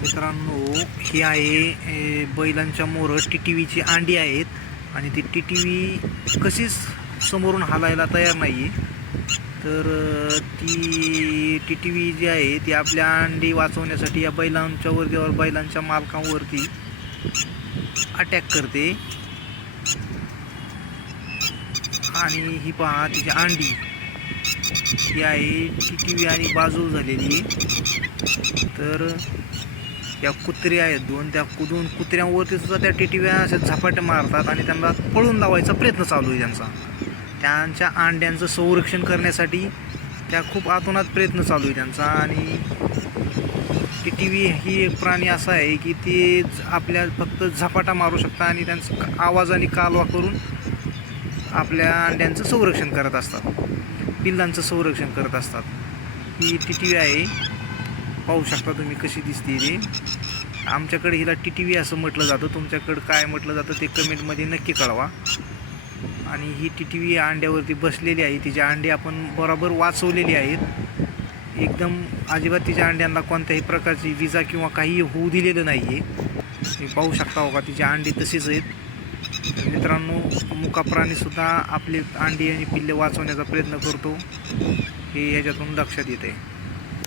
मित्रांनो ही आहे बैलांच्या मोरं टी टी व्हीची अंडी आहेत. आणि ती टी टी व्ही कशीच समोरून हालायला तयार नाही आहे तर ती टी टी व्ही जी आहे ती आपल्या अंडी वाचवण्यासाठी या बैलांच्या वरतीवर बैलांच्या मालकांवरती अटॅक करते. आणि ही पहा तिची अंडी. ही आहे टी टी व्ही आणि बाजू झालेली. तर त्या कुत्र्या आहेत दोन. त्या कुदून कुत्र्यांवरती सुद्धा त्या टिटव्या अशा झपाट्या मारतात आणि त्यांना पळून लावायचा प्रयत्न चालू आहे त्यांचा. त्यांच्या अंड्यांचं संरक्षण करण्यासाठी त्या खूप आतोनात प्रयत्न चालू आहे त्यांचा. आणि टिटवी ही एक प्राणी असा आहे की ते आपल्या फक्त झपाटा मारू शकतात आणि त्यांचं आवाज आणि कालवा करून आपल्या अंड्यांचं संरक्षण करत असतात. पिल्लांचं संरक्षण करत असतात. ही टिटवी आहे. पाहू शकता तुम्ही कशी दिसते ती. आमच्याकडे हिला टी टी व्ही असं म्हटलं जातं. तुमच्याकडं काय म्हटलं जातं ते कमेंटमध्ये नक्की कळवा. आणि ही टी टी व्ही अंड्यावरती बसलेली आहे. तिचे अंडे आपण बरोबर वाचवलेली आहेत. एकदम अजिबात तिच्या अंड्यांना कोणत्याही प्रकारची विजा किंवा काही होऊ दिलेलं नाही आहे तुम्ही पाहू शकता हो का तिचे अंडे तसेच आहेत. मित्रांनो मुका प्राणीसुद्धा आपले अंडी आणि पिल्ले वाचवण्याचा प्रयत्न करतो. हे ह्याच्यातून लक्षात येते